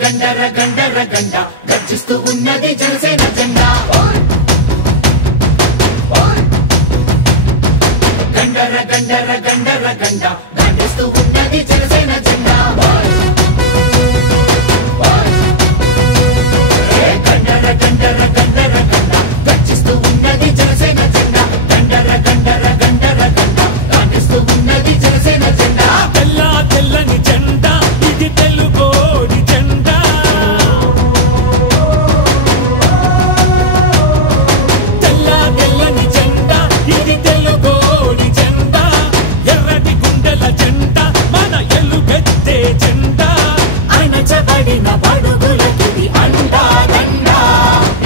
గండర గండర గండ గర్జిస్తూ ఉన్నది జనసేన జెండా గండర గండర గండర గండ గర్జిస్తూ ఉన్నది జనసేన జెండా గండర గండర గండర గండ గర్జిస్తూ ఉన్నది జనసేన జెండా గండర గండర గండర గండ గర్జిస్తూ ఉన్నది జనసేన జెండా తెల్ల తెల్లని జెండా ఇది తెలుగోడి జెండా తెల్ల తెల్లని జెండా ఇది తెలుగోడి జెండా ఎర్రటి గుండెల జెండా మన ఎలుగెత్తే జెండా అణచబడిన బడుగులకిది అండా దండా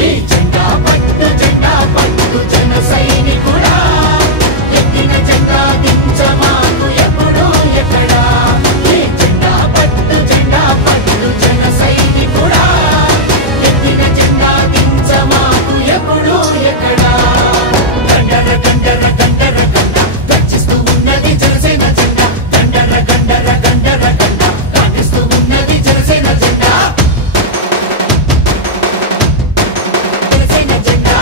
ఈ జెండా పట్టు జన సైనికుడా ఎత్తిన జెండా దించమాకు ఎప్పుడు ఎక్కడా ఈ జెండా పట్టు జన సైనికుడా ఎత్తిన జెండా దించమాకు ఎప్పుడు ఎక్కడా గండర గండర గండర గండ గర్జిస్తూ ఉన్నది జనసేన జెండా గండర గండర గండర గండ గర్జిస్తూ ఉన్నది జనసేన జెండా జనసేన జెండా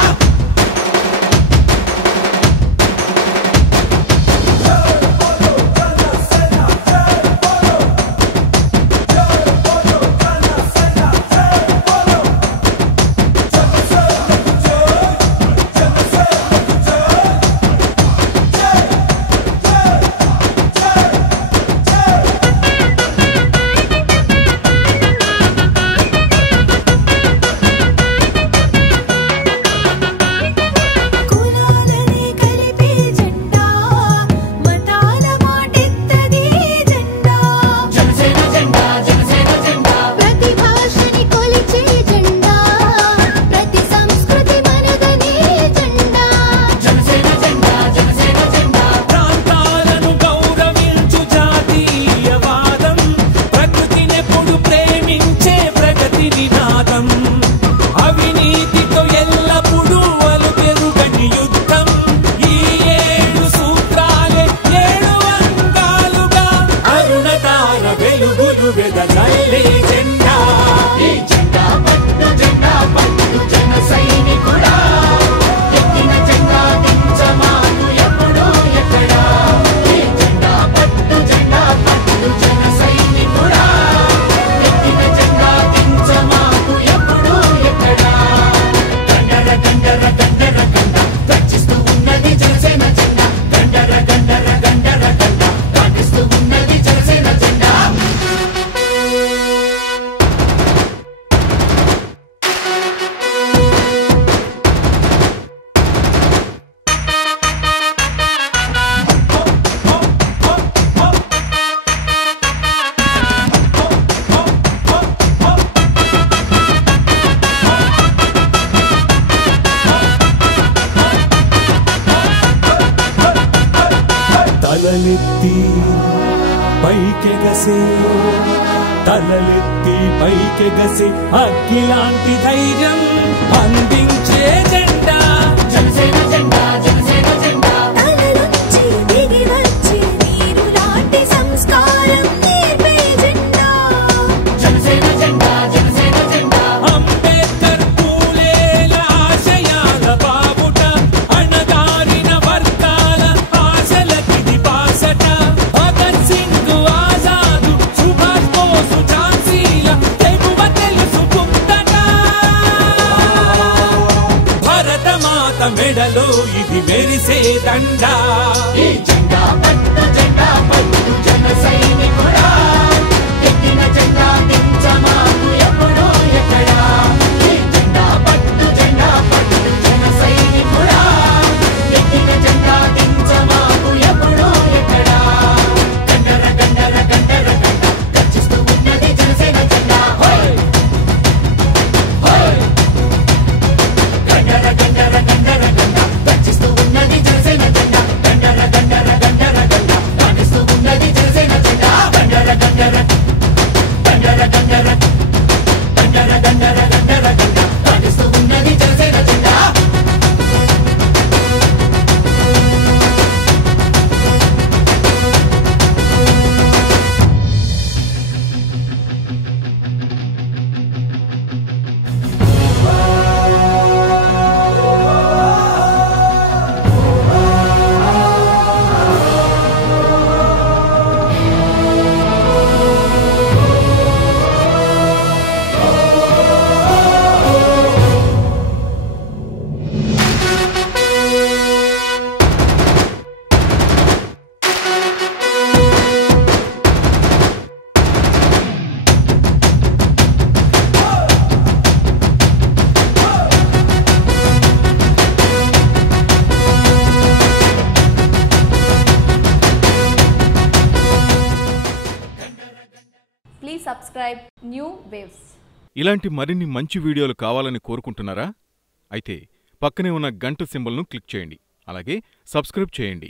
కులాలని కలిపే జెండా మతాల మాటెత్తది జెండా జనసేన జెండా జనసేన జెండా ప్రతి భాషని కొలిచే జెండా ప్రతి సంస్కృతి మనదనే జెండా జనసేన జెండా జనసేన జెండా ప్రాంతాలను గౌరవించు జాతీయవాదం ప్రకృతినెప్పుడు ప్రేమించే ప్రగతి నినాదం అవినీతితో ఎల్లప్పుడూ అలుపెరుగని యుద్ధం ఈ 7 సూత్రాలే 7 అంగాలుగా అరుణతార వెలుగులు వెదజల్లే జెండా ఈ జెండా పట్టు జన సైనికుడా ఎత్తిన జెండా దించమాకు ఎప్పుడు ఎక్కడా ఈ జెండా పట్టు జన సైనికుడా ఎత్తిన జెండా దించమాకు ఎప్పుడు ఎక్కడా గండర గండర గండర గండ గర్జిస్తూ ఉన్నది జనసేన జెండా గండర గండర గండర గండ గర్జిస్తూ ఉన్నది జనసేన జెండా తలలెత్తి పైకెగసే తలలెత్తి పైకెగసే అగ్గిలాంటి ధైర్యం అందించే జెండా జనసేన జెండా జనసేన జెండా తలలుంచి దిగి వచ్చే నీరు లాంటి సంస్కారం నేర్పే జెండా జనసేన జెండా జనసేన జెండా అంబేద్కర్ పూలేల ఆశయాల బావుట అణగారిన వర్గాల ఆశలకిది బాసట భగత్ సింగ్ ఆజాదు సుభాష్ బోసు ఝాన్సీల తెగువ తెలుసుకుందట భరతమాత మెడలో ఇది మెరిసే దండా ఈ జెండా పట్టు జన సైనికుడా ఎత్తిన జెండా దించమాకు ఎప్పుడు ఎక్కడా ఈ జెండా పట్టు జన సైనికుడా ఎత్తిన జెండా దించమాకు ఎప్పుడు ఎక్కడా గండర గండర గండర గండ గర్జిస్తూ ఉన్నది జనసేన జెండా హోయ్ హోయ్ గండర గండర గండర గండ గర్జిస్తూ ఉన్నది జనసేన జెండా గండర గండర గండర గండ గర్జిస్తూ ఉన్నది జనసేన జెండా గండర గండర Please subscribe New Waves. ఇలాంటి మరిన్ని మంచి వీడియోలు కావాలని కోరుకుంటున్నారా? అయితే పక్కనే ఉన్న గంట సింబల్ను క్లిక్ చేయండి. అలాగే సబ్స్క్రైబ్ చేయండి.